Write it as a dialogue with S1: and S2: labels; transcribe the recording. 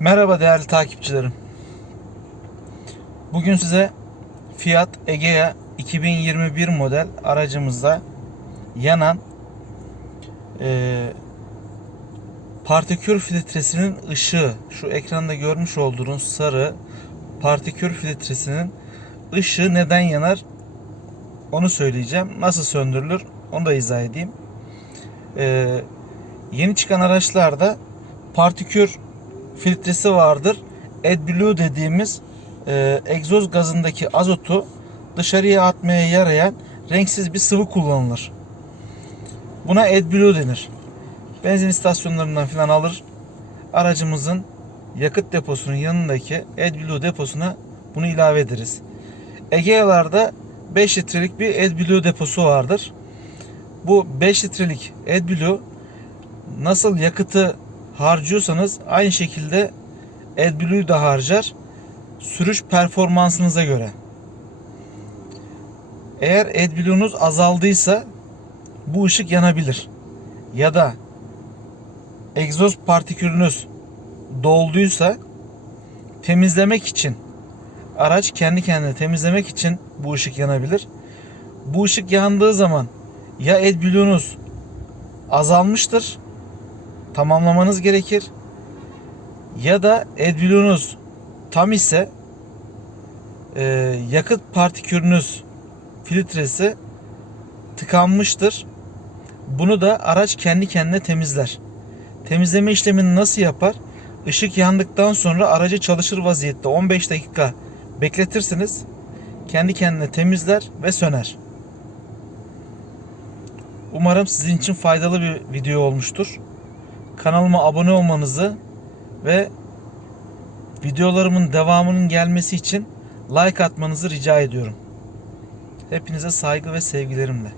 S1: Merhaba değerli takipçilerim. Bugün size Fiat Egea 2021 model aracımızda yanan eee partikül filtresinin ışığı, şu ekranda görmüş olduğunuz sarı partikül filtresinin ışığı neden yanar onu söyleyeceğim. Nasıl söndürülür onu da izah edeyim. Eee, yeni çıkan araçlarda partikül filtresi vardır. AdBlue dediğimiz e, egzoz gazındaki azotu dışarıya atmaya yarayan renksiz bir sıvı kullanılır. Buna AdBlue denir. Benzin istasyonlarından falan alır. Aracımızın yakıt deposunun yanındaki AdBlue deposuna bunu ilave ederiz. Egea'larda 5 litrelik bir AdBlue deposu vardır. Bu 5 litrelik AdBlue nasıl yakıtı harcıyorsanız aynı şekilde AdBlue'yu da harcar. Sürüş performansınıza göre. Eğer AdBlue'nuz azaldıysa bu ışık yanabilir. Ya da egzoz partikülünüz dolduysa temizlemek için araç kendi kendine temizlemek için bu ışık yanabilir. Bu ışık yandığı zaman ya AdBlue'nuz azalmıştır tamamlamanız gerekir. Ya da AdBlue'nuz tam ise e, yakıt partikülünüz filtresi tıkanmıştır. Bunu da araç kendi kendine temizler. Temizleme işlemini nasıl yapar? Işık yandıktan sonra aracı çalışır vaziyette 15 dakika bekletirsiniz. Kendi kendine temizler ve söner. Umarım sizin için faydalı bir video olmuştur kanalıma abone olmanızı ve videolarımın devamının gelmesi için like atmanızı rica ediyorum. Hepinize saygı ve sevgilerimle.